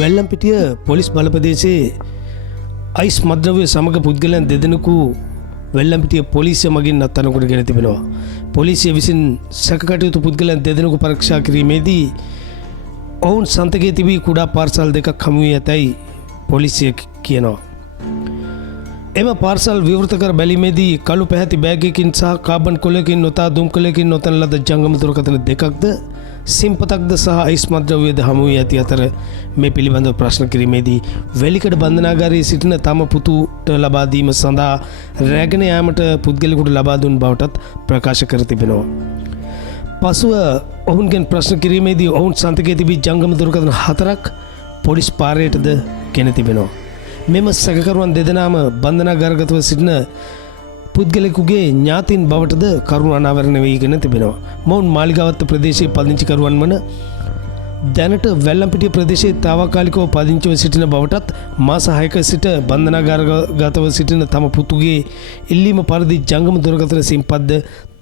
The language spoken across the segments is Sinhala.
වෙල්ලම්පිටිය පොලිස් බලපදේශයේ අයිස් මද්‍රව්‍ය සමග පුද්ගලයන් දෙදෙනෙකු වෙල්ලම්පිටිය පොලිසිය මගින් අත්අඩංගුවට ගෙන තිබෙනවා. පොලිසිය විසින් සැකකටයුතු පුද්ගලයන් දෙදෙනෙකු පරීක්ෂා කිරීමේදී ඔවුන් සන්තකයේ තිබී කුඩා පාර්සල් දෙකක් හමු වී ඇතැයි පොලිසිය කියනවා. එම පාර්සල් විවෘත කර බැලීමේදී කළු පැහැති බෑගයකින් සහ කාබන් කොලයකින් නොතා දුම්කලයකින් නොතන ලද ජංගම දුරකථන දෙකක්ද සිම්පතක්ද සහ අයිස් මද්‍රව්‍යද හමු වී ඇති අතර මේ පිළිබඳව ප්‍රශ්න කිරීමේදී වෙලිකඩ බන්ධනාගාරයේ සිටින තම පුතුට ලබා දීම සඳහා රැගෙන යාමට පුද්ගලයෙකුට ලබා දුන් බවටත් ප්‍රකාශ කර තිබෙනවා. පසුව ඔවුන්ගෙන් ප්‍රශ්න කිරීමේදී ඔවුන් සන්තකයේ තිබී ජංගම දුරකථන 4ක් පොලිස් පාරයටද ගෙන තිබෙනවා. මෙම සැකකරුවන් දෙදෙනාම බන්ධනාගාරගතව සිටින පුද්ගලයෙකුගේ ඥාතීන් බවටද කරුණු අනාවරණය වීගෙන තිබෙනවා. මොවුන් මාලිගාවත්ත ප්‍රදේශයේ පදිංචිකරුවන් වන දැනට වැල්ලම්පිටිය ප්‍රදේශයේ తాවකාලිකව පදිංචිව සිටින බවටත් මාස 6ක සිට බන්ධනාගාරගතව සිටින තම පුතුගේ ඉල්ලීම පරිදි ජංගම දුරකථන සිම්පත්ද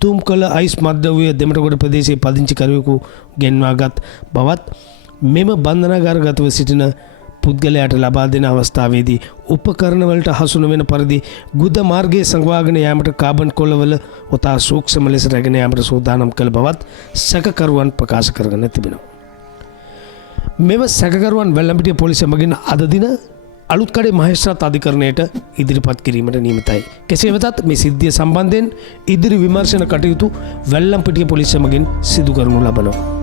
තුම්කල අයිස් මද්‍රව්‍ය දෙමටගොඩ ප්‍රදේශයේ පදිංචිකරුවෙකු ගෙන්වාගත් බවත් මෙම බන්ධනාගාරගතව සිටින පුද්ගලයාට ලබා දෙන අවස්ථාවේදී උපකරණවලට හසු නොවන පරිදි ගුද මාර්ගයේ සංවාගෙන යාමට කාබන් කොළවල ඔතා සූක්ෂම ලෙස රැගෙන යාමට සූදානම් කළ බවත් සැකකරුවන් ප්‍රකාශ කරගෙන තිබෙනවා. මෙම සැකකරුවන් වැල්ලම්පිටිය පොලිසිය මගින් අද දින අලුත්කඩේ මහේස්ත්‍රාත් අධිකරණයට ඉදිරිපත් කිරීමට නියමිතයි. කෙසේ වෙතත් මේ සිද්ධිය සම්බන්ධයෙන් ඉදිරි විමර්ශන කටයුතු වැල්ලම්පිටිය පොලිසිය මගින් සිදු කරනු ලබනවා.